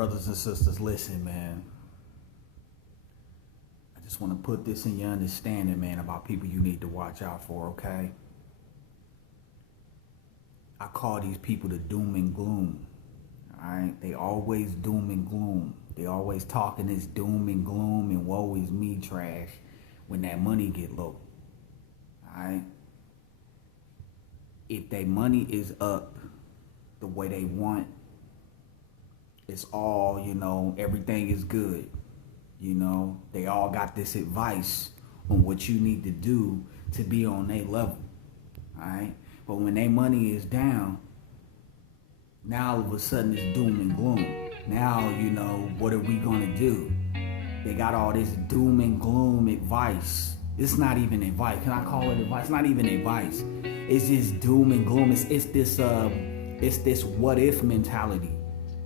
Brothers and sisters, listen, man. I just want to put this in your understanding, man, about people you need to watch out for, okay? I call these people the doom and gloom, all right? They always doom and gloom. They always talking this doom and gloom and woe is me trash when that money get low, all right? If their money is up the way they want, it's all, everything is good. They all got this advice on what you need to do to be on their level, all right? But when their money is down, now all of a sudden it's doom and gloom. Now, what are we gonna do? They got all this doom and gloom advice. It's not even advice. Can I call it advice? It's not even advice. It's just doom and gloom. It's this what if mentality.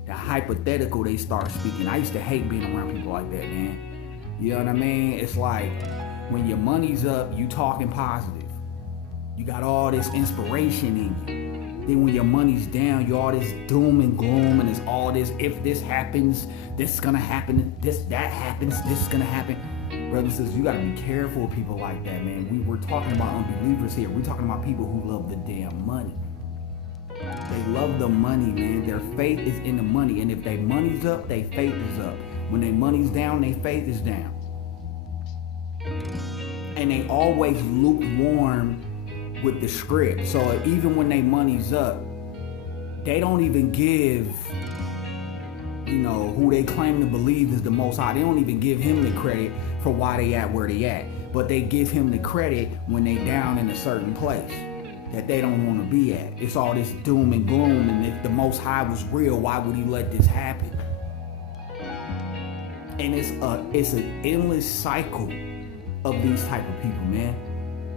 The hypothetical they start speaking. I used to hate being around people like that, man. You know what I mean? It's like when your money's up, you talking positive. You got all this inspiration in you. Then when your money's down, you all this doom and gloom, and it's all this, if this happens, this is gonna happen, that happens, this is gonna happen. Brothers and sisters, you gotta be careful of people like that, man. We're talking about unbelievers here. We're talking about people who love the damn money. They love the money, man. Their faith is in the money. And if their money's up, their faith is up. When their money's down, their faith is down. And they always lukewarm with the script. So even when their money's up, they don't even give, who they claim to believe is the Most High. They don't even give him the credit for why they at where they at. But they give him the credit when they down in a certain place that they don't want to be at. It's all this doom and gloom, and if the Most High was real, why would he let this happen? And it's an endless cycle of these type of people, man.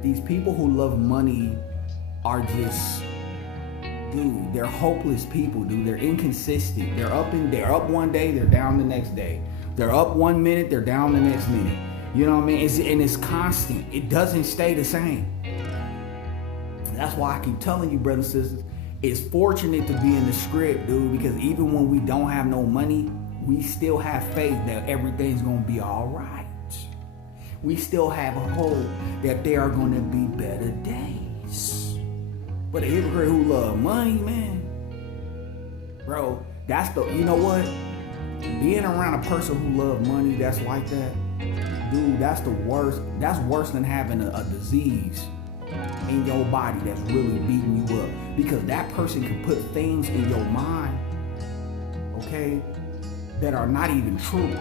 These people who love money are just, dude, they're hopeless people, dude. They're inconsistent. They're up one day, they're down the next day. They're up 1 minute, they're down the next minute. You know what I mean? It's constant. It doesn't stay the same. That's why I keep telling you, brothers and sisters, it's fortunate to be in the script, dude, because even when we don't have no money, we still have faith that everything's going to be all right. We still have a hope that there are going to be better days. But a hypocrite who love money, man, bro, that's you know what? Being around a person who love money that's like that, dude, that's the worst. That's worse than having a disease in your body that's really beating you up, because that person can put things in your mind, okay, that are not even true,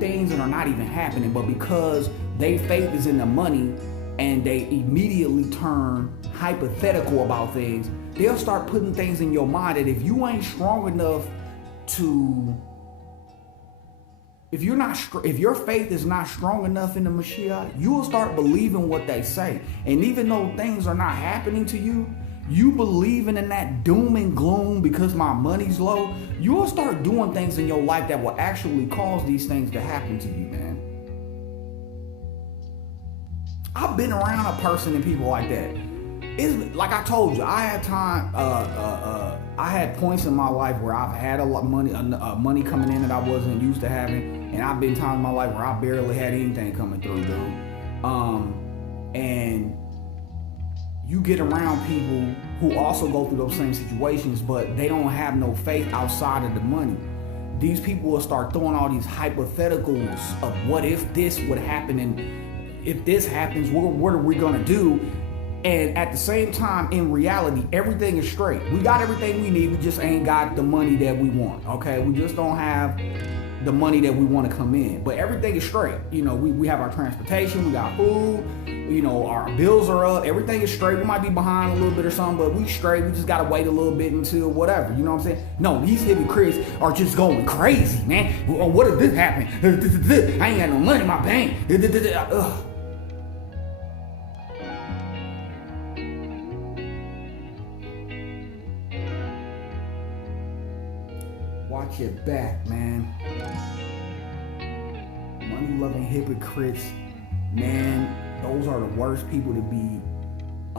things that are not even happening, but because their faith is in the money and they immediately turn hypothetical about things, they'll start putting things in your mind that if you ain't strong enough to, if your faith is not strong enough in the Mashiach, you will start believing what they say. And even though things are not happening to you, you believing in that doom and gloom because my money's low, you will start doing things in your life that will actually cause these things to happen to you, man. I've been around a person and people like that. It's like I told you, I had time, I had points in my life where I've had a lot of money coming in that I wasn't used to having. And I've been times in my life where I barely had anything coming through, dude. And you get around people who also go through those same situations, but they don't have no faith outside of the money. These people will start throwing all these hypotheticals of what if this would happen, and if this happens, what are we gonna do? And at the same time, in reality, everything is straight. We got everything we need, we just ain't got the money that we want, okay? We just don't have the money that we want to come in, but everything is straight. We have our transportation, we got food, our bills are up, everything is straight. We might be behind a little bit or something, but we straight. We just gotta wait a little bit until whatever, you know what I'm saying? No, these hypocrites are just going crazy, man. What if this happened? I ain't got no money in my bank. Ugh. Watch your back, man. Money-loving hypocrites, man, those are the worst people to be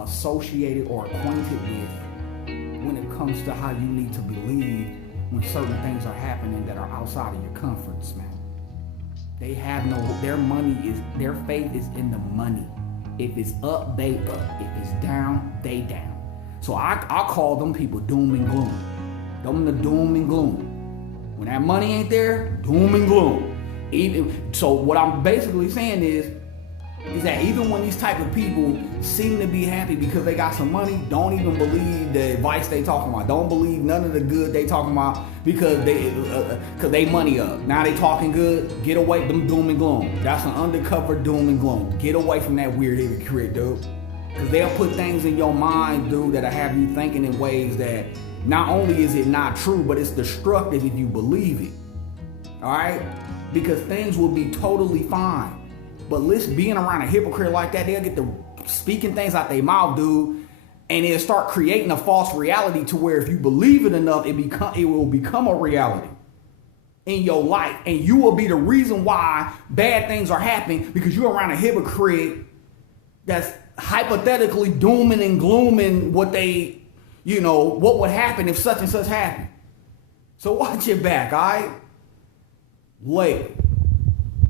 associated or acquainted with when it comes to how you need to believe when certain things are happening that are outside of your comforts, man. They have no, their faith is in the money. If it's up, they up. If it's down, they down. So I call them people doom and gloom. Them the doom and gloom. When that money ain't there, doom and gloom. So what I'm basically saying is that even when these type of people seem to be happy because they got some money, don't even believe the advice they talking about. Don't believe none of the good they talking about because they money up. Now they talking good. Get away from doom and gloom. That's an undercover doom and gloom. Get away from that weird hypocrite, dude. Because they'll put things in your mind, dude, that'll have you thinking in ways that not only is it not true, but it's destructive if you believe it. All right? Because things will be totally fine. But listen, being around a hypocrite like that, they'll get to speaking things out their mouth, dude, and it'll start creating a false reality to where if you believe it enough, it will become a reality in your life. And you will be the reason why bad things are happening because you're around a hypocrite that's hypothetically dooming and glooming what they, what would happen if such and such happened. So watch your back, all right? Later.